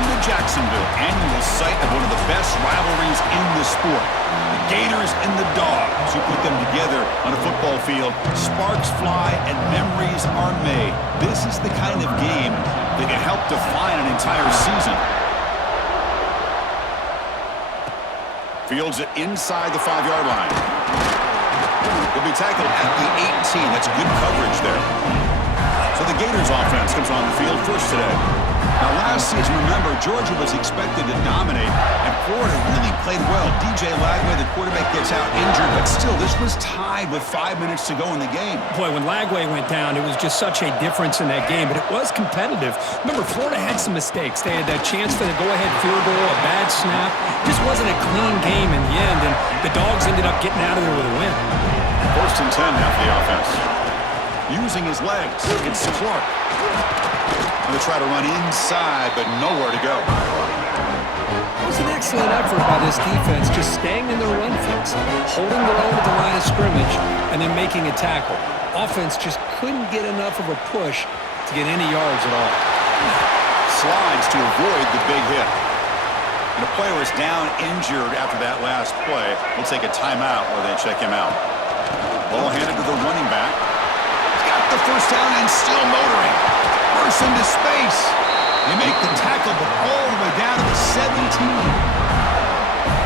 Welcome to Jacksonville, annual site of one of the best rivalries in the sport. The Gators and the Dogs, who put them together on a football field. Sparks fly and memories are made. This is the kind of game that can help define an entire season. Fields it inside the 5-yard line. He'll be tackled at the 18. That's good coverage there. So the Gators offense comes on the field first today. Now last season, remember, Georgia was expected to dominate, and Florida really played well. DJ Lagway, the quarterback, gets out injured, but still, this was tied with 5 minutes to go in the game. Boy, when Lagway went down, it was just such a difference in that game, but it was competitive. Remember, Florida had some mistakes. They had that chance for the go-ahead field goal, a bad snap. Just wasn't a clean game in the end, and the Dogs ended up getting out of there with a win. 1st and 10 now for the offense. Using his legs, it's Clark. Going to try to run inside, but nowhere to go. It was an excellent effort by this defense, just staying in their run fix, holding their own at the line of scrimmage, and then making a tackle. Offense just couldn't get enough of a push to get any yards at all. Slides to avoid the big hit. And the player is down injured after that last play. We'll take a timeout while they check him out. Ball handed to the running back. He's got the first down and still motoring. Bursts into space. They make the tackle, but all the way down to the 17.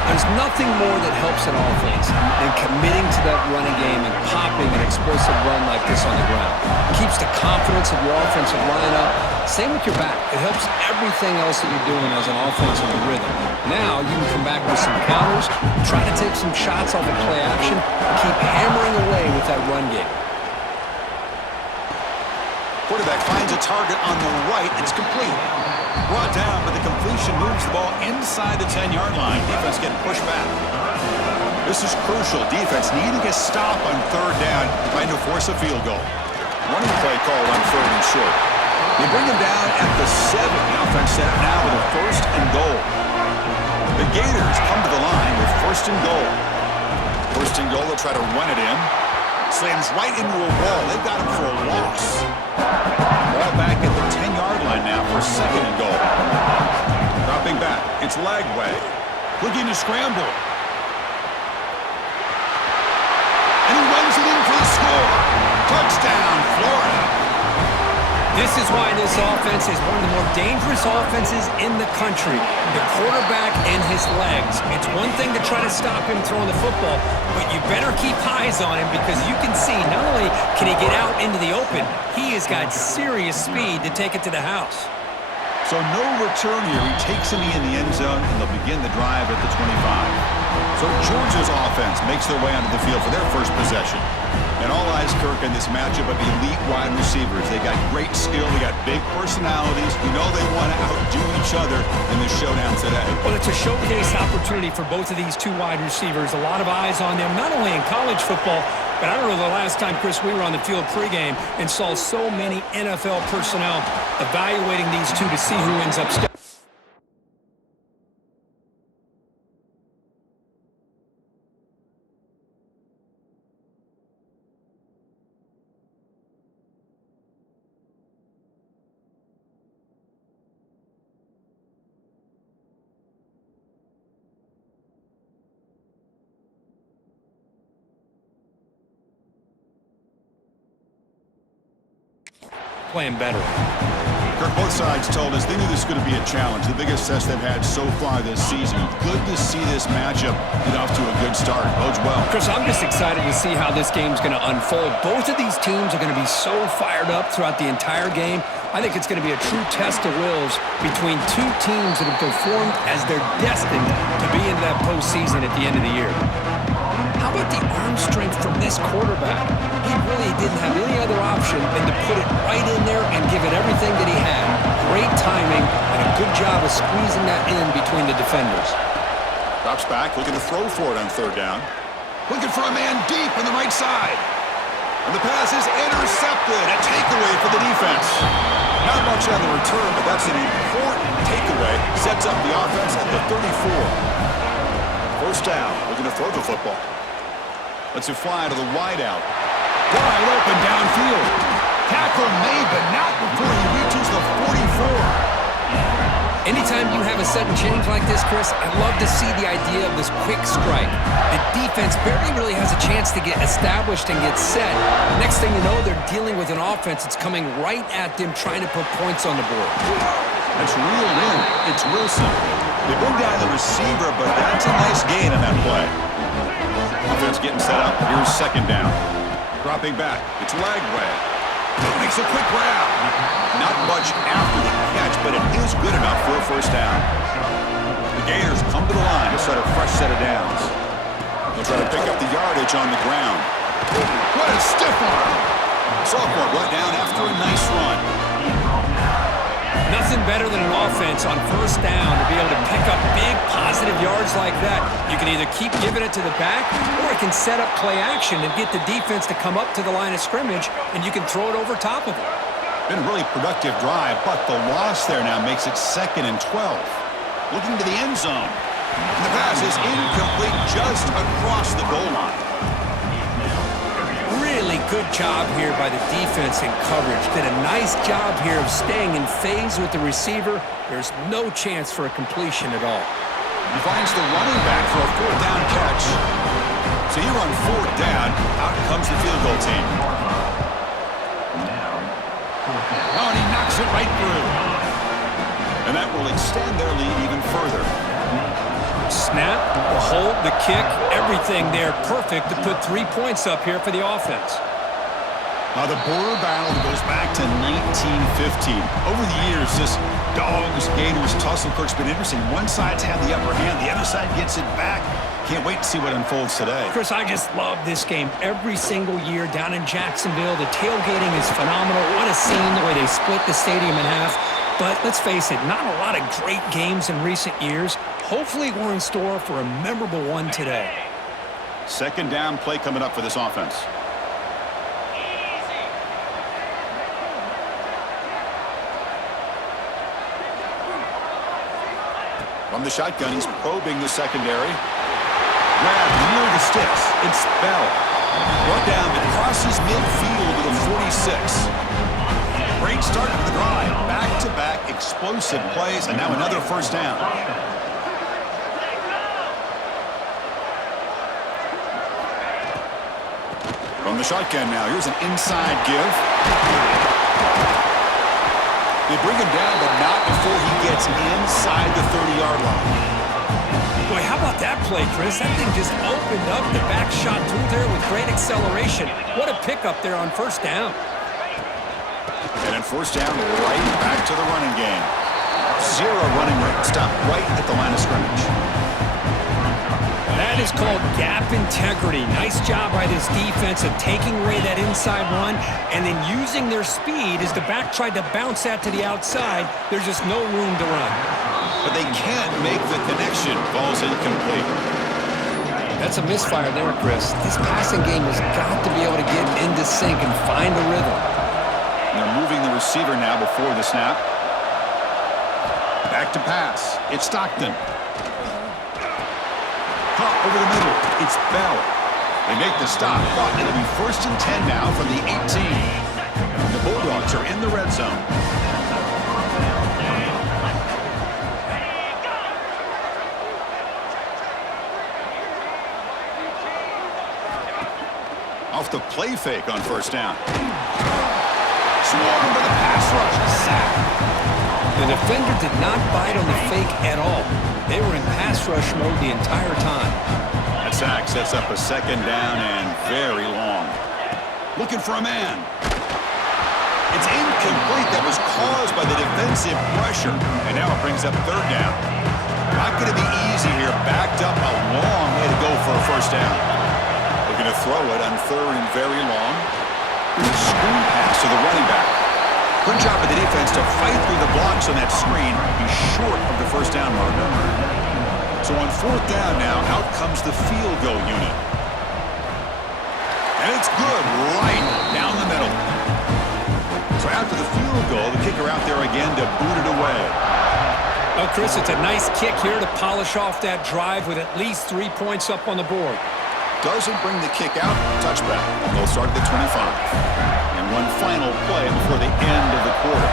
There's nothing more that helps an offense than committing to that running game and popping an explosive run like this on the ground. Keeps the confidence of your offensive line up. Same with your back. It helps everything else that you're doing as an offense in the rhythm. Now you can come back with some counters, try to take some shots off of play action, and keep hammering away with that run game. Quarterback finds a target on the right. It's complete. Brought down, but the completion moves the ball inside the 10-yard line. Defense getting pushed back. This is crucial. Defense needing a stop on 3rd down, trying to force a field goal. Running play call on 3rd and short. They bring him down at the 7. The offense set up now with a 1st and goal. The Gators come to the line with 1st and goal. 1st and goal, they'll try to run it in. Slams right into a wall. They've got him for a loss. Ball back at the 10-yard line now for 2nd and goal. Dropping back. It's Lagway. Looking to scramble. And he runs it in for the score. Touchdown, Florida. This is why this offense is one of the more dangerous offenses in the country. The quarterback and his legs. It's one thing to try to stop him throwing the football, but you better keep eyes on him because you can see not only can he get out into the open, he has got serious speed to take it to the house. So no return here. He takes him in the end zone, and they'll begin the drive at the 25. So Georgia's offense makes their way onto the field for their first possession. And all eyes, Kirk, in this matchup of elite wide receivers. They got great skill. They got big personalities. You know they want to outdo each other in this showdown today. Well, it's a showcase opportunity for both of these two wide receivers. A lot of eyes on them, not only in college football, but I don't know the last time, Chris, we were on the field pregame and saw so many NFL personnel evaluating these two to see who ends up stepping. Playing better. Kirk, both sides told us they knew this was going to be a challenge, the biggest test they've had so far this season. Good to see this matchup get off to a good start. Bodes well. Chris, I'm just excited to see how this game's going to unfold. Both of these teams are going to be so fired up throughout the entire game. I think it's going to be a true test of wills between two teams that have performed as they're destined to be into that postseason at the end of the year. How about the arm strength from this quarterback? He really didn't have any other option than to put it right in there and give it everything that he had. Great timing and a good job of squeezing that in between the defenders. Drops back, looking to throw for it on 3rd down. Looking for a man deep on the right side. And the pass is intercepted. A takeaway for the defense. Not much on the return, but that's an important takeaway. Sets up the offense at the 34. 1st down, looking to throw the football. Lets it fly to the wideout. Wide open downfield. Tackle made, but not before he reaches the 44. Anytime you have a sudden change like this, Chris, I love to see the idea of this quick strike. The defense barely really has a chance to get established and get set. Next thing you know, they're dealing with an offense that's coming right at them, trying to put points on the board. That's reeled in. It's Wilson. They bring down the receiver, but that's a nice gain on that play. Offense getting set up. Here's second down. Dropping back. It's Lagway. Makes a quick grab. Not much after the catch, but it is good enough for a first down. The Gators come to the line to set a fresh set of downs. They'll try to pick up the yardage on the ground. What a stiff arm. Sophomore brought down after a nice run. Nothing better than an offense on first down to be able to pick up big positive yards like that. You can either keep giving it to the back, or it can set up play action and get the defense to come up to the line of scrimmage, and you can throw it over top of it. Been a really productive drive, but the loss there now makes it 2nd and 12. Looking to the end zone. And the pass is incomplete just across the goal line. Really good job here by the defense in coverage. Did a nice job here of staying in phase with the receiver. There's no chance for a completion at all. He finds the running back for a 4th down catch. So here on 4th down, out comes the field goal team. Oh, and he knocks it right through. And that will extend their lead even further. Snap, the hold, the kick, everything there perfect to put 3 points up here for the offense. Now the border battle goes back to 1915. Over the years, this Dogs, Gators, tussle has been interesting. One side's had the upper hand, the other side gets it back. Can't wait to see what unfolds today. Chris, I just love this game every single year down in Jacksonville. The tailgating is phenomenal. What a scene, the way they split the stadium in half. But let's face it, not a lot of great games in recent years. Hopefully we're in store for a memorable one today. 2nd down play coming up for this offense. From the shotgun, he's probing the secondary. Grab near the sticks. It's Bell. Brought down, but crosses midfield to the 46. Great start to the drive. Back-to-back explosive plays, and now another first down. From the shotgun now, here's an inside give. They bring him down, but not before he gets inside the 30-yard line. Boy, how about that play, Chris? That thing just opened up the back shot through there with great acceleration. What a pickup there on first down. And then first down, right back to the running game. 0 running rate. Stop right at the line of scrimmage. That is called gap integrity. Nice job by this defense of taking away that inside run and then using their speed as the back tried to bounce that to the outside. There's just no room to run. But they can't make the connection. Ball's incomplete. That's a misfire there, Chris. This passing game has got to be able to get into sync and find a rhythm. They're moving the receiver now before the snap. Back to pass. It's Stockton. Caught over the middle. It's Bell. They make the stop, but it'll be 1st and 10 now from the 18. The Bulldogs are in the red zone. Off the play fake on first down. Swarmed by the pass rush. Sack. The defender did not bite on the fake at all. They were in pass rush mode the entire time. That sack sets up a 2nd down and very long. Looking for a man. It's incomplete. That was caused by the defensive pressure. And now it brings up 3rd down. Not going to be easy here. Backed up a long way to go for a first down. Looking to throw it on 3rd and very long. Here's a screen pass to the running back. Good job of the defense to fight through the blocks on that screen. He's short of the first down marker. So on 4th down now, out comes the field goal unit. And it's good right down the middle. So after the field goal, the kicker out there again to boot it away. Well, Chris, it's a nice kick here to polish off that drive with at least 3 points up on the board. Doesn't bring the kick out. Touchback. They'll start at the 25. And one final play before the end of the quarter.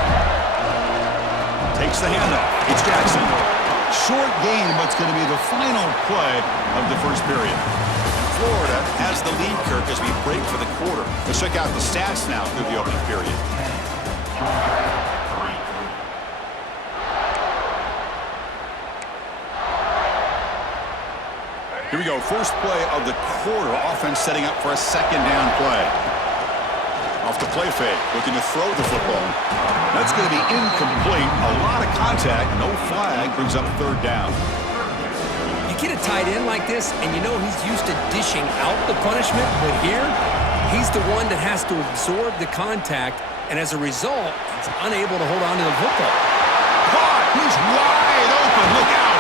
Takes the handoff. It's Jackson. Short gain, but it's going to be the final play of the first period. Florida has the lead, Kirk, as we break for the quarter. Let's check out the stats now through the opening period. Here we go, first play of the quarter. Offense setting up for a second down play. Off the play fake, looking to throw the football. That's going to be incomplete. A lot of contact, no flag, brings up third down. You get a tight end like this, and you know he's used to dishing out the punishment, but here, he's the one that has to absorb the contact, and as a result, he's unable to hold on to the football. Caught! He's wide open, look out!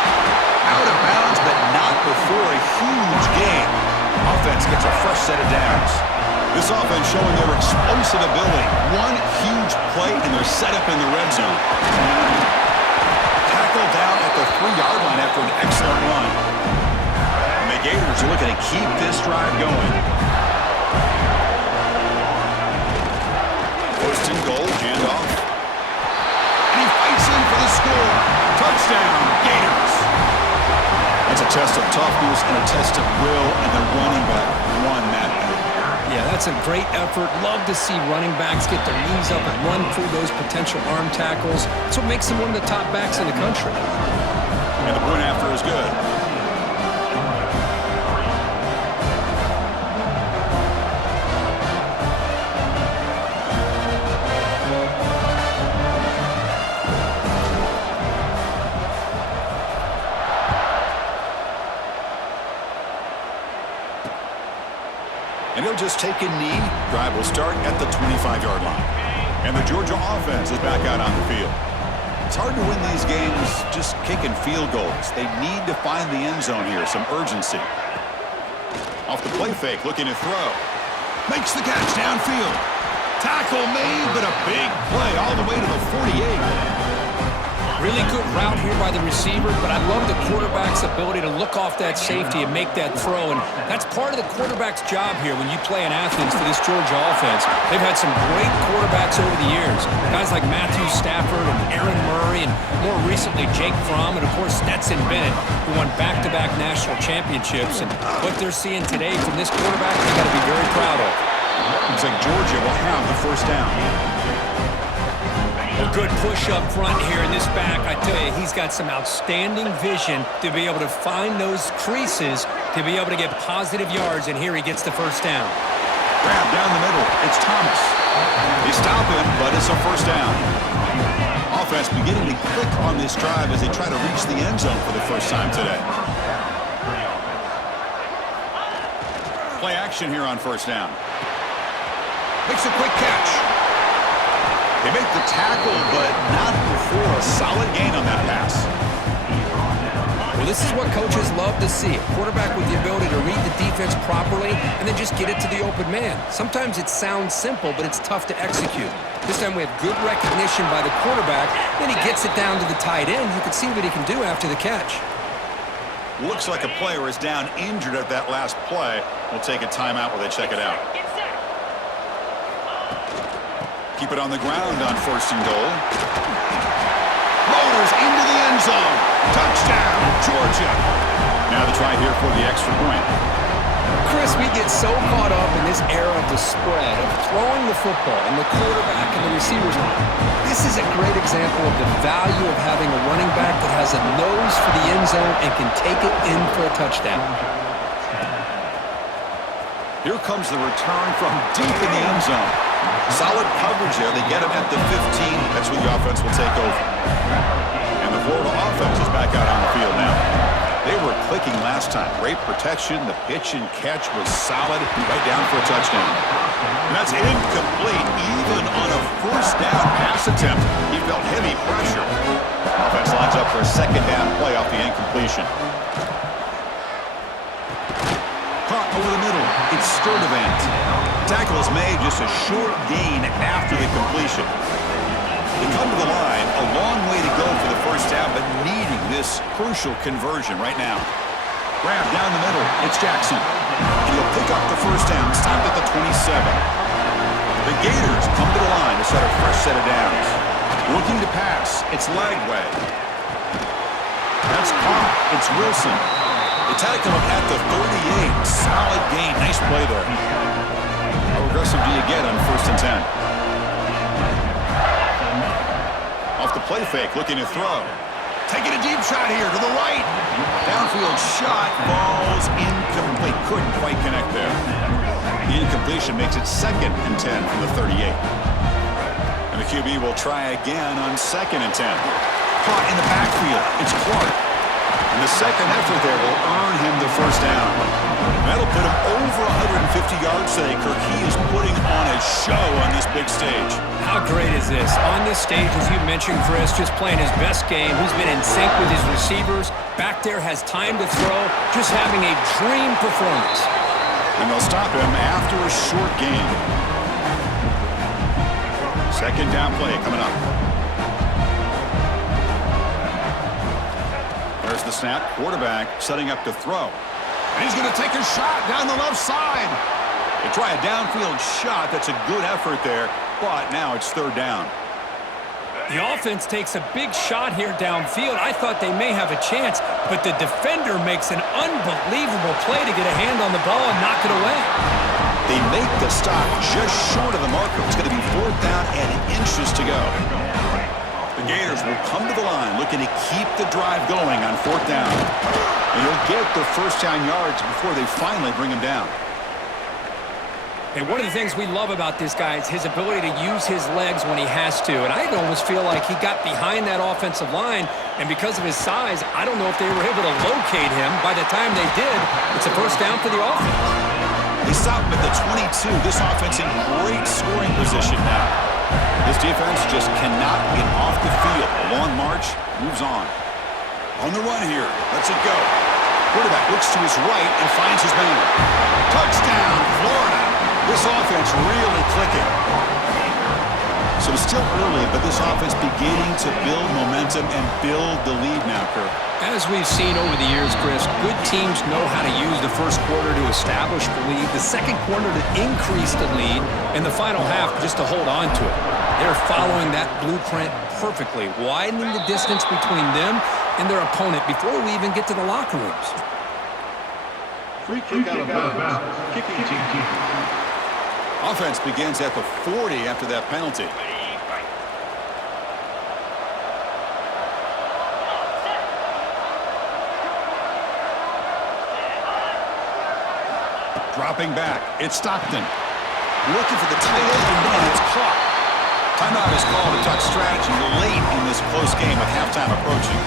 Out of bounds, but not before a huge gain. Offense gets a fresh set of downs. This offense showing their explosive ability. One huge play, and they're set up in the red zone. Tackle down at the 3-yard line after an excellent run. And the Gators are looking to keep this drive going. First and goal, handoff. And he fights in for the score. Touchdown, Gators. That's a test of toughness and a test of will, and the running back won that. Yeah, that's a great effort. Love to see running backs get their knees up and run through those potential arm tackles. That's what makes them one of the top backs in the country. And the point after is good. And he'll just take a knee. Drive will start at the 25-yard line. And the Georgia offense is back out on the field. It's hard to win these games just kicking field goals. They need to find the end zone here, some urgency. Off the play fake, looking to throw. Makes the catch downfield. Tackle made, but a big play all the way to the 48. Really good route here by the receiver, but I love the quarterback's ability to look off that safety and make that throw, and that's part of the quarterback's job here when you play in Athens for this Georgia offense. They've had some great quarterbacks over the years, guys like Matthew Stafford and Aaron Murray, and more recently Jake Fromm, and of course Stetson Bennett, who won back-to-back national championships, and what they're seeing today from this quarterback, they got to be very proud of. Looks like Georgia will have the first down. A good push up front here in this back. I tell you, he's got some outstanding vision to be able to find those creases, to be able to get positive yards, and here he gets the first down. Grab down the middle. It's Thomas. They stop him, but it's a first down. Offense beginning to click on this drive as they try to reach the end zone for the first time today. Play action here on first down. Makes a quick catch. They make the tackle, but not before a solid gain on that pass. Well, this is what coaches love to see. A quarterback with the ability to read the defense properly and then just get it to the open man. Sometimes it sounds simple, but it's tough to execute. This time we have good recognition by the quarterback. Then he gets it down to the tight end. You can see what he can do after the catch. Looks like a player is down injured at that last play. We'll take a timeout while they check it out. Keep it on the ground on first and goal. Rolls into the end zone. Touchdown, Georgia. Now the try here for the extra point. Chris, we get so caught up in this era of the spread, of throwing the football and the quarterback and the receivers. This is a great example of the value of having a running back that has a nose for the end zone and can take it in for a touchdown. Here comes the return from deep in the end zone. Solid coverage there. They get him at the 15. That's when the offense will take over. And the Florida offense is back out on the field now. They were clicking last time. Great protection. The pitch and catch was solid. Right down for a touchdown. And that's incomplete. Even on a first down pass attempt, he felt heavy pressure. Offense lines up for a second down play off the incompletion. Caught over the middle. It's Sturdivant. Tackle is made, just a short gain after the completion. They come to the line, a long way to go for the first down, but needing this crucial conversion right now. Grab down the middle. It's Jackson. And he'll pick up the first down, stopped at the 27. The Gators come to the line to set a fresh set of downs. Looking to pass. It's Lagway. That's caught. It's Wilson. They tackle him at the 38. Solid gain. Nice play there. How aggressive do you get on 1st and 10? Off the play fake, looking to throw. Taking a deep shot here to the right. Downfield shot falls incomplete. Couldn't quite connect there. The incompletion makes it 2nd and 10 from the 38. And the QB will try again on 2nd and 10. Caught in the backfield. It's Clark. And the second effort there will earn him the 1st down. That'll put him over 150 yards today. Kirk, he is putting on a show on this big stage. How great is this? On this stage, as you mentioned, Chris, just playing his best game. He's been in sync with his receivers. Back there, has time to throw. Just having a dream performance. And they'll stop him after a short game. 2nd down play coming up. There's the snap. Quarterback setting up to throw. And he's going to take a shot down the left side. They try a downfield shot. That's a good effort there. But now it's 3rd down. The offense takes a big shot here downfield. I thought they may have a chance, but the defender makes an unbelievable play to get a hand on the ball and knock it away. They make the stop just short of the marker. It's going to be 4th down and inches to go. The Gators will come to the line looking to keep the drive going on 4th down. And you'll get the 1st down yards before they finally bring him down. And one of the things we love about this guy is his ability to use his legs when he has to. And I almost feel like he got behind that offensive line, and because of his size, I don't know if they were able to locate him. By the time they did, it's a 1st down for the offense. They stop him at the 22. This offense in great scoring position now. This defense just cannot get off the field. A long march moves on. On the run here. Lets it go. Quarterback looks to his right and finds his man. Touchdown, Florida. This offense really clicking. So it's still early, but this offense beginning to build momentum and build the lead now, Kirk. As we've seen over the years, Chris, good teams know how to use the 1st quarter to establish the lead, the 2nd quarter to increase the lead, and the final half just to hold on to it. They're following that blueprint perfectly, widening the distance between them and their opponent before we even get to the locker rooms. Free kick out of bounds. Kicking team. Offense begins at the 40 after that penalty. Dropping back. It's Stockton. Looking for the tight end, and it's caught. Timeout is called to talk strategy late in this close game with halftime approaching.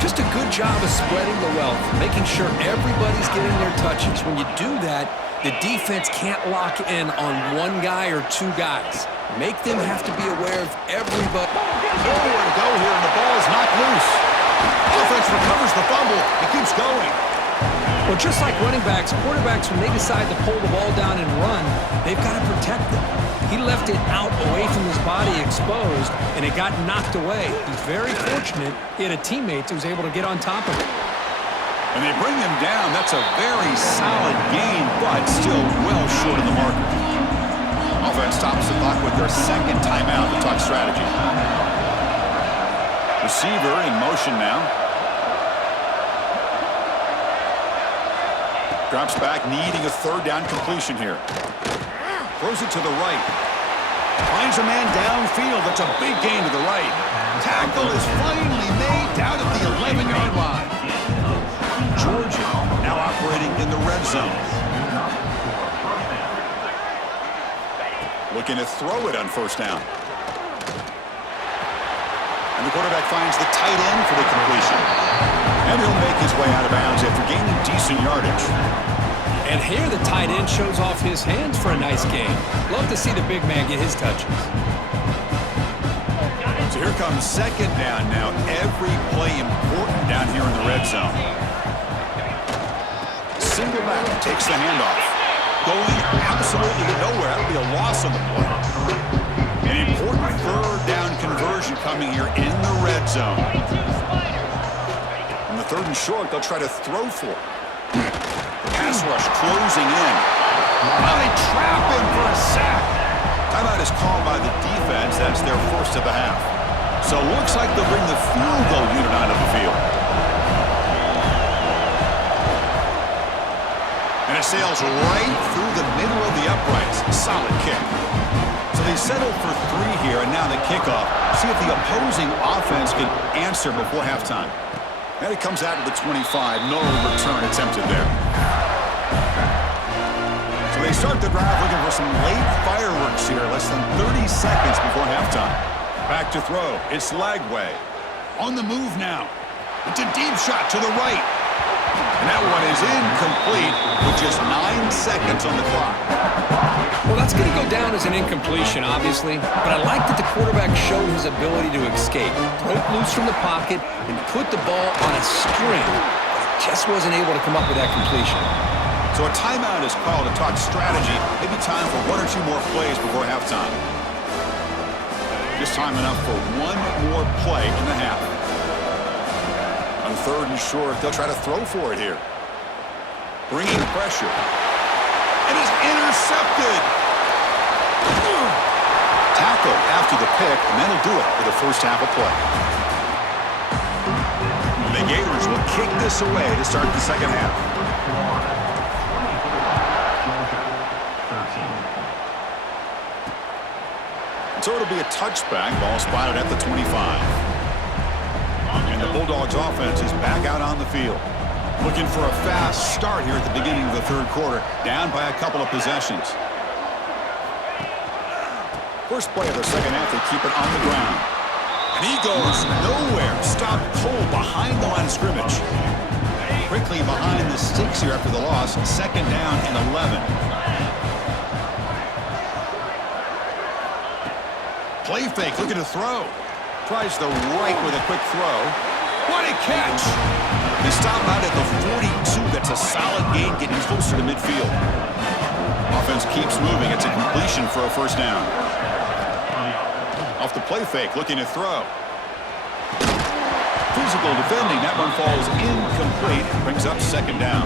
Just a good job of spreading the wealth, making sure everybody's getting their touches. When you do that, the defense can't lock in on one guy or 2 guys. Make them have to be aware of everybody. Nowhere to go here, and the ball is knocked loose. Offense recovers the fumble. It keeps going. Well, just like running backs, quarterbacks, when they decide to pull the ball down and run, they've got to protect it. He left it out away from his body exposed, and it got knocked away. He's very fortunate he had a teammate who was able to get on top of it. And they bring him down. That's a very solid gain, but still well short of the marker. Offense stops the clock with their 2nd timeout to talk strategy. Receiver in motion now. Drops back, needing a 3rd down completion here. Throws it to the right. Finds a man downfield. That's a big gain to the right. Tackle is finally made down at the 11-yard line. Georgia now operating in the red zone. Looking to throw it on 1st down. And the quarterback finds the tight end for the completion. And he'll make his way out of bounds after gaining decent yardage. And here the tight end shows off his hands for a nice game. Love to see the big man get his touches. So here comes 2nd down now. Every play important down here in the red zone. Single back takes the handoff. Going absolutely nowhere. That'll be a loss on the play. An important 3rd down conversion coming here in the red zone. On the 3rd and short, they'll try to throw for it. Pass rush closing in. Now they trap him for a sack. Timeout is called by the defense. That's their 1st of the half. So it looks like they'll bring the field goal unit onto the field. And it sails right through the middle of the uprights. Solid kick. So they settle for 3 here, and now the kickoff. See if the opposing offense can answer before halftime. And it comes out to the 25. No return attempted there. So they start the drive looking for some late fireworks here. Less than 30 seconds before halftime. Back to throw. It's Lagway. On the move now. It's a deep shot to the right. And that one is incomplete with just 9 seconds on the clock. Well, that's going to go down as an incompletion, obviously, but I like that the quarterback showed his ability to escape, broke loose from the pocket, and put the ball on a string, but just wasn't able to come up with that completion. So a timeout is called to talk strategy. Maybe time for 1 or 2 more plays before halftime. Just time enough for 1 more play in the half. On 3rd and short, they'll try to throw for it here. Bringing pressure. And it's intercepted. Tackle after the pick, and that'll do it for the first half of play. The Gators will kick this away to start the second half. So it'll be a touchback. Ball spotted at the 25. And the Bulldogs offense is back out on the field. Looking for a fast start here at the beginning of the 3rd quarter. Down by a couple of possessions. First play of the second half, they keep it on the ground. And he goes nowhere. Stopped cold behind the line of scrimmage. Quickly behind the sticks here after the loss. 2nd down and 11. Play fake, looking to throw. Tries the right with a quick throw. What a catch! They stop out at the 42. That's a solid gain, getting closer to midfield. Offense keeps moving. It's a completion for a first down. Off the play fake, looking to throw. Physical defending. That one falls incomplete. Brings up 2nd down.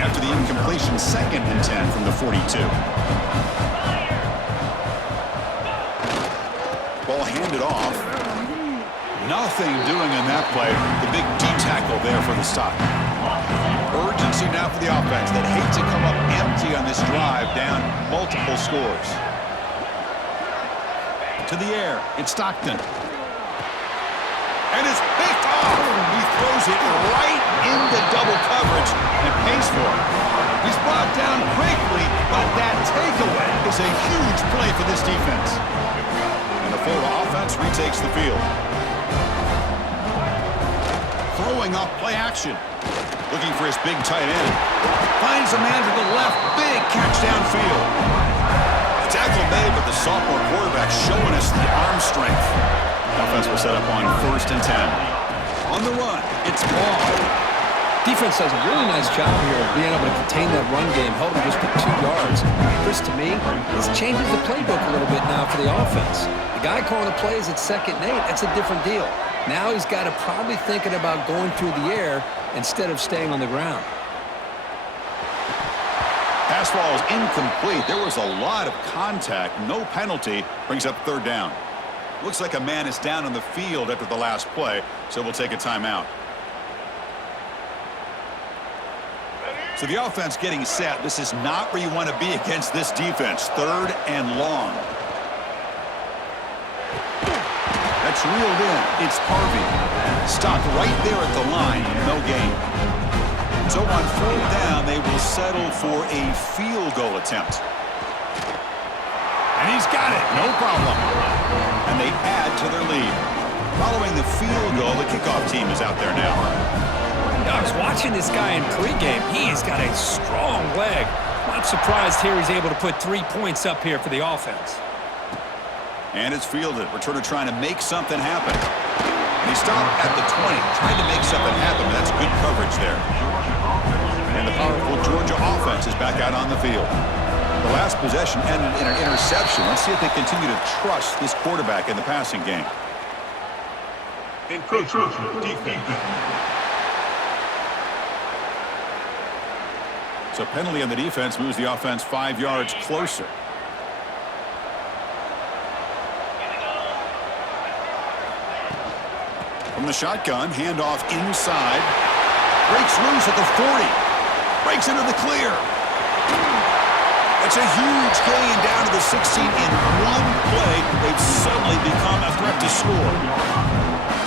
After the incompletion, 2nd and 10 from the 42. Ball handed off. Nothing doing in that play. The big D tackle there for the stop. Urgency now for the offense that hate to come up empty on this drive, down multiple scores. To the air, it's Stockton. And it's picked off. He throws it right into double coverage and pays for it. He's brought down quickly, but that takeaway is a huge play for this defense. And the Florida offense retakes the field. Throwing off play action. Looking for his big tight end. Finds a man to the left. Big catch downfield. The tackle made, but the sophomore quarterback showing us the arm strength. Offense will set up on 1st and 10. On the run, it's Ball. Defense does a really nice job here of being able to contain that run game, held him just to 2 yards. Chris, to me, this changes the playbook a little bit now for the offense. The guy calling the plays at 2nd and 8, that's a different deal. Now he's got to probably thinking about going through the air instead of staying on the ground. Pass ball is incomplete. There was a lot of contact. No penalty. Brings up 3rd down. Looks like a man is down on the field after the last play, so we'll take a timeout. So the offense getting set. This is not where you want to be against this defense. 3rd and long. That's reeled in. It's Harvey. Stopped right there at the line. No gain. So on 4th down, they will settle for a field goal attempt. And he's got it. No problem. And they add to their lead. Following the field goal, the kickoff team is out there now. I was watching this guy in pregame. He's got a strong leg. Not surprised here he's able to put 3 points up here for the offense. And it's fielded. Returner trying to make something happen. And he stopped at the 20, trying to make something happen, but that's good coverage there. And the powerful Georgia offense is back out on the field. The last possession ended in an interception. Let's see if they continue to trust this quarterback in the passing game. Encroachment defense. So penalty on the defense moves the offense 5 yards closer. From the shotgun, handoff inside. Breaks loose at the 40. Breaks into the clear. It's a huge gain down to the 16 in one play. They've suddenly become a threat to score.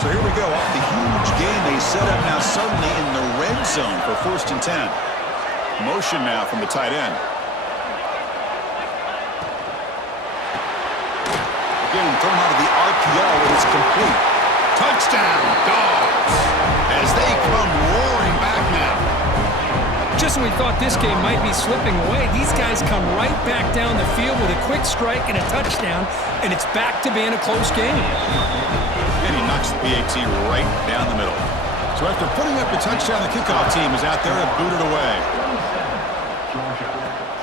So here we go. Off the huge gain they set up now suddenly in the red zone for 1st and 10. Motion now from the tight end. Again, thrown out of the RPO, and it's complete. Touchdown, Dogs, as they come roaring back now. Just when we thought this game might be slipping away, these guys come right back down the field with a quick strike and a touchdown, and it's back to being a close game. And he knocks the PAT right down the middle. So after putting up a touchdown, the kickoff team is out there and booted away.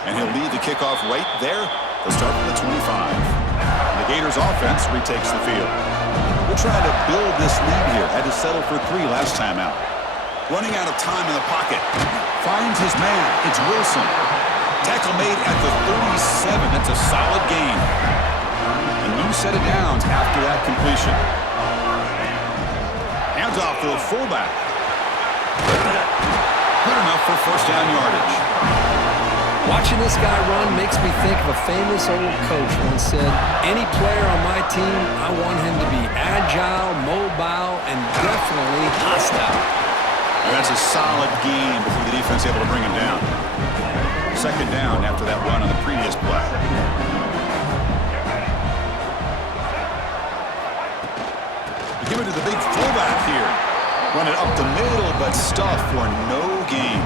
And he'll lead the kickoff right there. They'll start from the 25. The Gators offense retakes the field. We're trying to build this lead here. Had to settle for 3 last time out. Running out of time in the pocket. Finds his man. It's Wilson. Tackle made at the 37. That's a solid gain. A new set of downs after that completion. Hands off to the fullback. Good enough for 1st down yardage. Watching this guy run makes me think of a famous old coach once said, any player on my team, I want him to be agile, mobile, and definitely hostile. And that's a solid gain before the defense able to bring him down. 2nd down after that run on the previous play. We give it to the big fullback here. Run it up the middle, but stuff for no gain.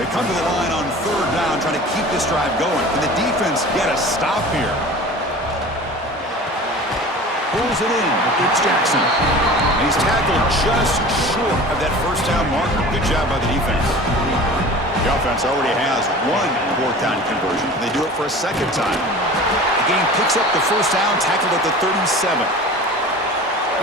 They come to the line on 3rd down, trying to keep this drive going. Can the defense get a stop here? Pulls it in. It's Jackson. And he's tackled just short of that 1st down marker. Good job by the defense. The offense already has 1 4th down conversion. Can they do it for a 2nd time? The game picks up the 1st down, tackled at the 37.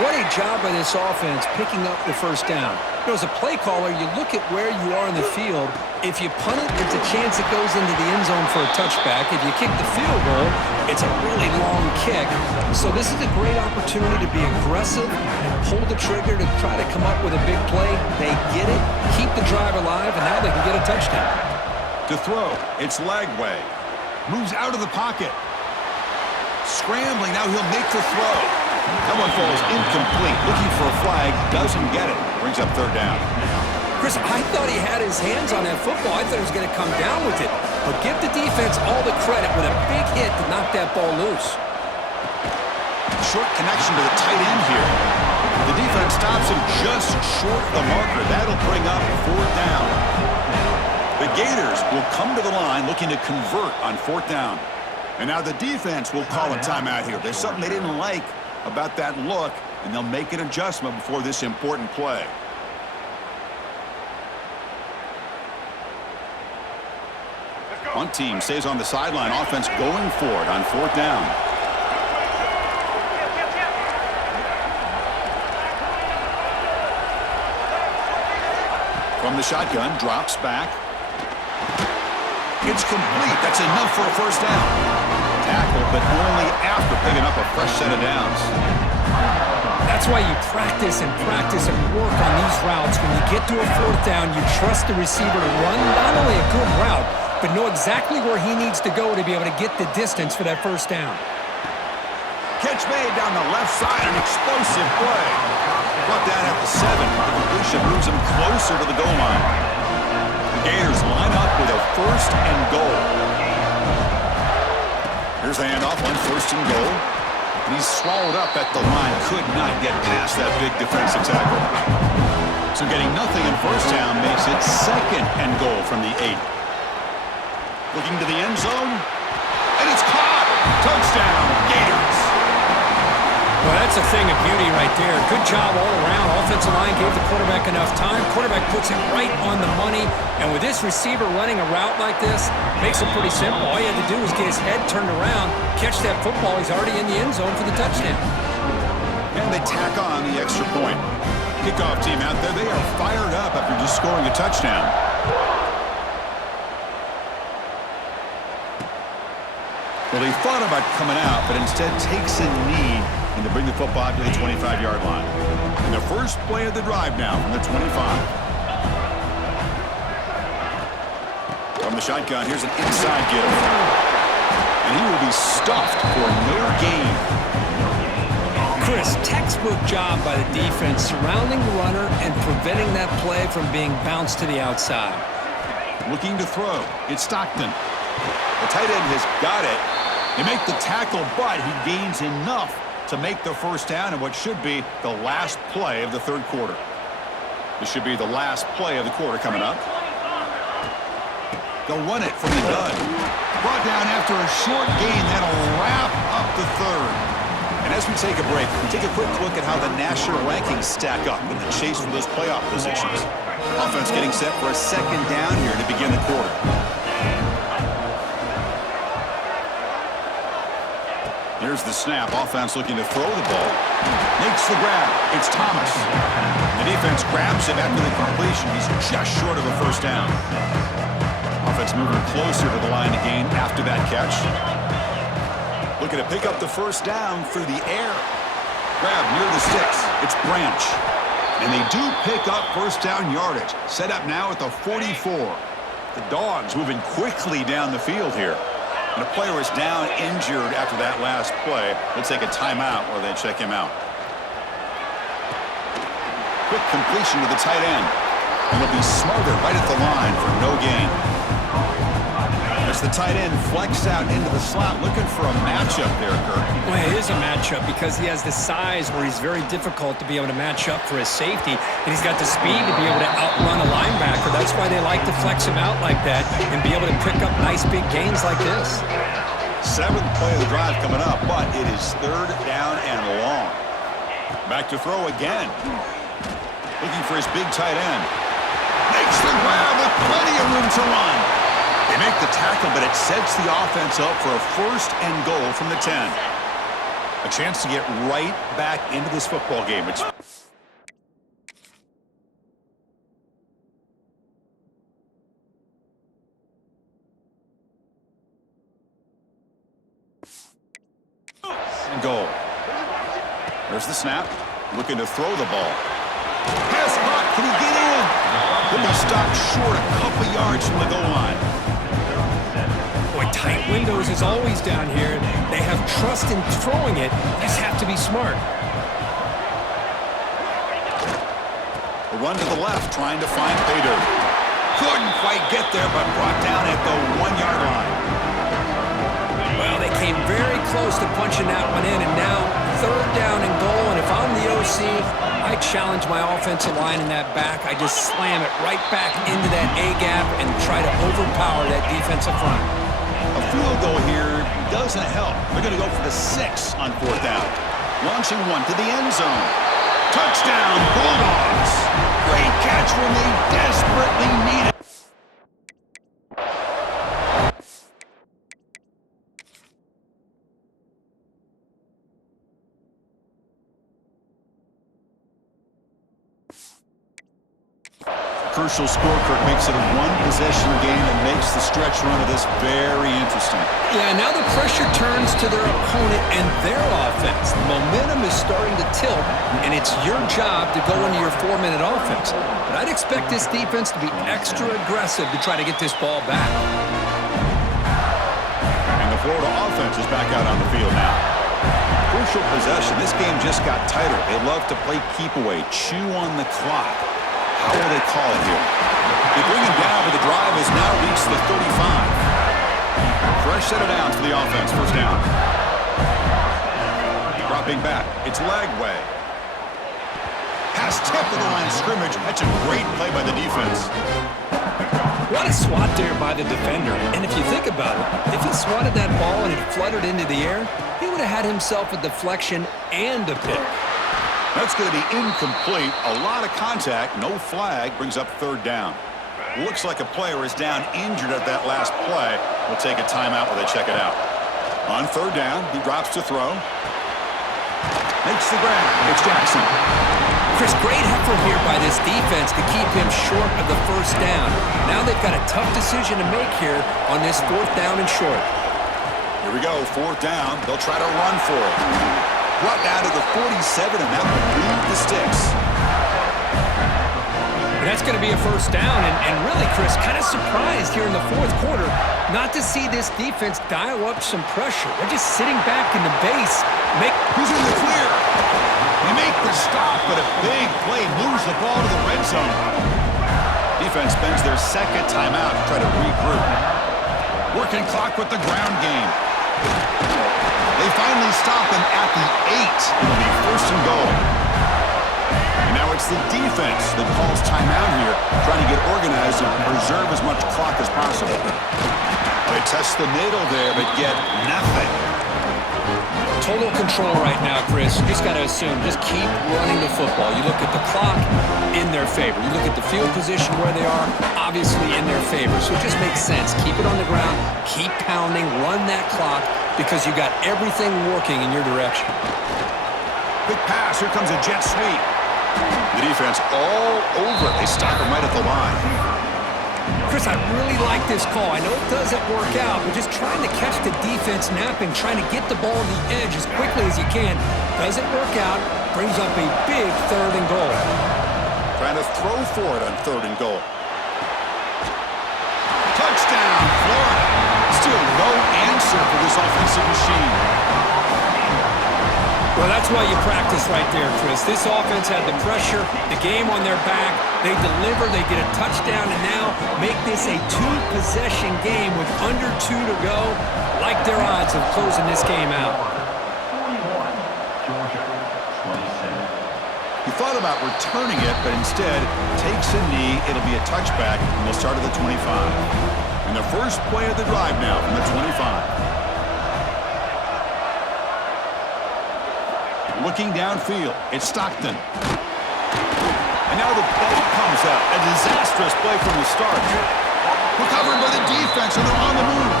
What a job by this offense picking up the 1st down. You know, as a play caller, you look at where you are in the field. If you punt it, there's a chance it goes into the end zone for a touchback. If you kick the field goal, it's a really long kick. So this is a great opportunity to be aggressive and pull the trigger to try to come up with a big play. They get it, keep the drive alive, and now they can get a touchdown. To throw, it's Lagway. Moves out of the pocket. Scrambling, now he'll make the throw. That one falls incomplete. Looking for a flag, doesn't get it. Brings up 3rd down. Chris, I thought he had his hands on that football. I thought he was going to come down with it. But give the defense all the credit with a big hit to knock that ball loose. Short connection to the tight end here. The defense stops him just short of the marker. That'll bring up 4th down. The Gators will come to the line looking to convert on 4th down. And now the defense will call a timeout here. There's something they didn't like about that look, and they'll make an adjustment before this important play. One team stays on the sideline. Offense going for it on 4th down. From the shotgun, drops back. It's complete. That's enough for a 1st down. Tackle, but only after picking up a fresh set of downs. That's why you practice and work on these routes. When you get to a 4th down, you trust the receiver to run not only a good route, but know exactly where he needs to go to be able to get the distance for that 1st down. Catch made down the left side, an explosive play. Brought down at the 7. The completion moves him closer to the goal line. The Gators line up with a 1st and goal. Here's the handoff on 1st and goal. And he's swallowed up at the line. Could not get past that big defensive tackle. So getting nothing in 1st down makes it 2nd and goal from the 8. Looking to the end zone. And it's caught. Touchdown, Gators. Well, that's a thing of beauty right there. Good job all around. Offensive line gave the quarterback enough time. Quarterback puts it right on the money. And with this receiver running a route like this, makes it pretty simple. All he had to do was get his head turned around, catch that football. He's already in the end zone for the touchdown. And they tack on the extra point. Kickoff team out there, they are fired up after just scoring a touchdown. Well, he thought about coming out, but instead takes a knee. And they bring the football to the 25-yard line. And the first play of the drive now from the 25. From the shotgun, here's an inside give. And he will be stuffed for no gain. Chris, textbook job by the defense surrounding the runner and preventing that play from being bounced to the outside. Looking to throw. It's Stockton. The tight end has got it. They make the tackle, but he gains enough to make the first down in what should be the last play of the third quarter. This should be the last play of the quarter coming up. They'll run it from the gun. Brought down after a short gain. That'll wrap up the third. And as we take a break, we take a quick look at how the national rankings stack up in the chase for those playoff positions. Offense getting set for a second down here to begin the quarter. Here's the snap. Offense looking to throw the ball. Makes the grab. It's Thomas. The defense grabs him after the completion. He's just short of a first down. Offense moving closer to the line to gain after that catch. Looking to pick up the first down through the air. Grab near the sticks. It's Branch. And they do pick up first down yardage. Set up now at the 44. The Dogs moving quickly down the field here. And a player is down injured after that last play. We'll take a timeout while they check him out. Quick completion to the tight end. And it'll be smothered right at the line for no gain. As the tight end flexed out into the slot, looking for a matchup there, Kirk. Well, it is a matchup because he has the size where he's very difficult to be able to match up for his safety, and he's got the speed to be able to outrun a linebacker. That's why they like to flex him out like that and be able to pick up nice big gains like this. Seventh play of the drive coming up, but it is third down and long. Back to throw again. Looking for his big tight end. Makes the grab with plenty of room to run. They make the tackle, but it sets the offense up for a first and goal from the 10. A chance to get right back into this football game. It's and goal. There's the snap. Looking to throw the ball. Pass caught. Can he get in? He'll be stopped short a couple yards from the goal line. Boy, tight windows is always down here. They have trust in throwing it. You just have to be smart. A run to the left, trying to find Bader. Couldn't quite get there, but brought down at the 1-yard line. Well, they came very close to punching that one in, and now third down and goal. And if I'm the OC, I challenge my offensive line in that back. I just slam it right back into that A-gap and try to overpower that defensive front. A field goal here doesn't help. They're going to go for the 6 on fourth down. Launching one to the end zone. Touchdown, Bulldogs. Great catch when they desperately need it. Crucial score, Kirk, makes it a one-possession game and makes the stretch run of this very interesting. Yeah, now the pressure turns to their opponent and their offense. The momentum is starting to tilt, and it's your job to go into your 4-minute offense. But I'd expect this defense to be extra aggressive to try to get this ball back. And the Florida offense is back out on the field now. Crucial possession. This game just got tighter. They love to play keep away, chew on the clock. How will they call it here? They bring him down, but the drive has now reached the 35. Fresh set of downs for the offense. First down. Dropping back. It's Lagway. Pass tip to the line of scrimmage. That's a great play by the defense. What a swat there by the defender. And if you think about it, if he swatted that ball and it fluttered into the air, he would have had himself a deflection and a pick. That's going to be incomplete. A lot of contact. No flag. Brings up third down. Looks like a player is down injured at that last play. We'll take a timeout while they check it out. On third down, he drops to throw. Makes the grab. It's Jackson. Chris, great effort here by this defense to keep him short of the first down. Now they've got a tough decision to make here on this 4th down and short. Here we go. 4th down. They'll try to run for it. Brought down to the 47, and that will leave the sticks. And that's going to be a first down, and really, Chris, kind of surprised here in the fourth quarter not to see this defense dial up some pressure. They're just sitting back in the base. Who's in the clear? They make the stop, but a big play moves the ball to the red zone. Defense spends their second timeout to try to regroup. Working clock with the ground game. They finally stop him at the 8. It'll be first and goal. And now it's the defense that calls timeout here, trying to get organized and preserve as much clock as possible. They test the middle there, but get nothing. Total control right now, Chris. You just got to assume, just keep running the football. You look at the clock, in their favor. You look at the field position where they are, obviously in their favor. So it just makes sense. Keep it on the ground, keep pounding, run that clock, because you got everything working in your direction. Quick pass, here comes a jet sweep. The defense all over. They stop him right at the line. Chris, I really like this call. I know it doesn't work out, but just trying to catch the defense napping, trying to get the ball to the edge as quickly as you can. Doesn't work out, brings up a big third and goal. Trying to throw for it on third and goal. Touchdown, Florida. Still no answer for this offensive machine. Well, that's why you practice right there, Chris. This offense had the pressure, the game on their back. They deliver, they get a touchdown, and now make this a two-possession game with under 2 to go. Like their odds of closing this game out. He thought about returning it, but instead takes a knee. It'll be a touchback, and they'll start at the 25. And the first play of the drive now from the 25. Looking downfield, it's Stockton. And now the ball comes out. A disastrous play from the start. Recovered by the defense, and they're on the move.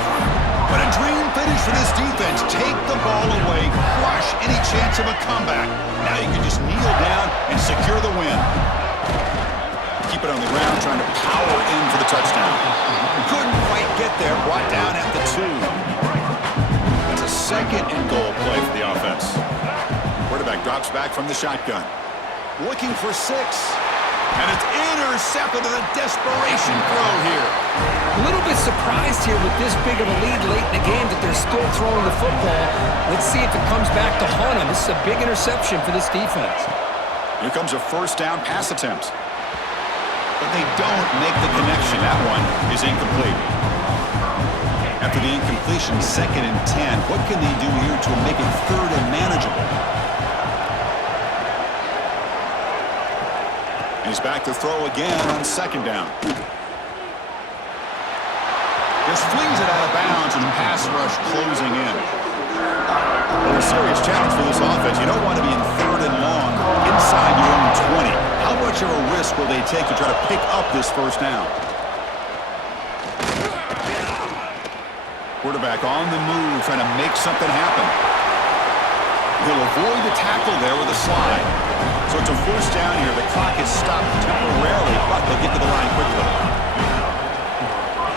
But a dream finish for this defense. Take the ball away, crush any chance of a comeback. Now you can just kneel down and secure the win. Keep it on the ground, trying to power in for the touchdown. Couldn't quite get there, brought down at the 2. That's a second and goal play for the offense. Quarterback drops back from the shotgun. Looking for 6. And it's intercepted in a desperation throw here. A little bit surprised here with this big of a lead late in the game that they're still throwing the football. Let's see if it comes back to haunt them. This is a big interception for this defense. Here comes a first down pass attempt. But they don't make the connection. That one is incomplete. After the incompletion, 2nd and 10. What can they do here to make it 3rd and manageable? He's back to throw again on 2nd down. Just flings it out of bounds, and the pass rush closing in. Well, a serious challenge for this offense. You don't want to be in 3rd and long inside your own 20. How much of a risk will they take to try to pick up this first down? Quarterback on the move, trying to make something happen. He'll avoid the tackle there with a slide. So it's a first down here. The clock is stopped temporarily, but they'll get to the line quickly.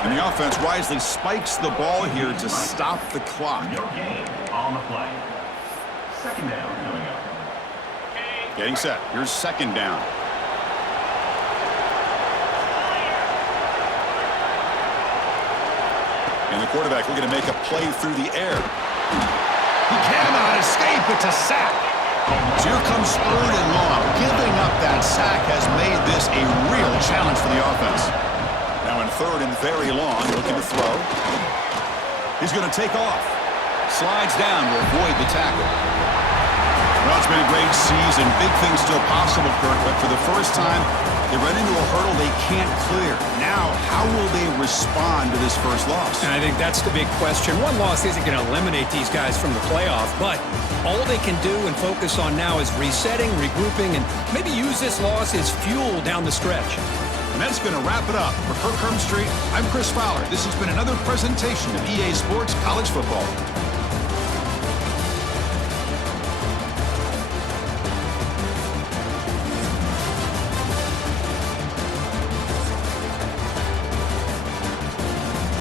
And the offense wisely spikes the ball here to stop the clock. No gain on the play. 2nd down coming up. Getting set. Here's 2nd down. And the quarterback looking to make a play through the air. He cannot escape. It's a sack. So here comes 3rd and long. Giving up that sack has made this a real challenge for the offense. Now in 3rd and very long, looking to throw. He's going to take off. Slides down to avoid the tackle. Well, it's been a great season. Big things still possible, Kirk, but for the first time, they run into a hurdle they can't clear. Now, how will they respond to this first loss? And I think that's the big question. One loss isn't going to eliminate these guys from the playoff, but all they can do and focus on now is resetting, regrouping, and maybe use this loss as fuel down the stretch. And that's going to wrap it up. For Kirk Street, I'm Chris Fowler. This has been another presentation of EA Sports College Football.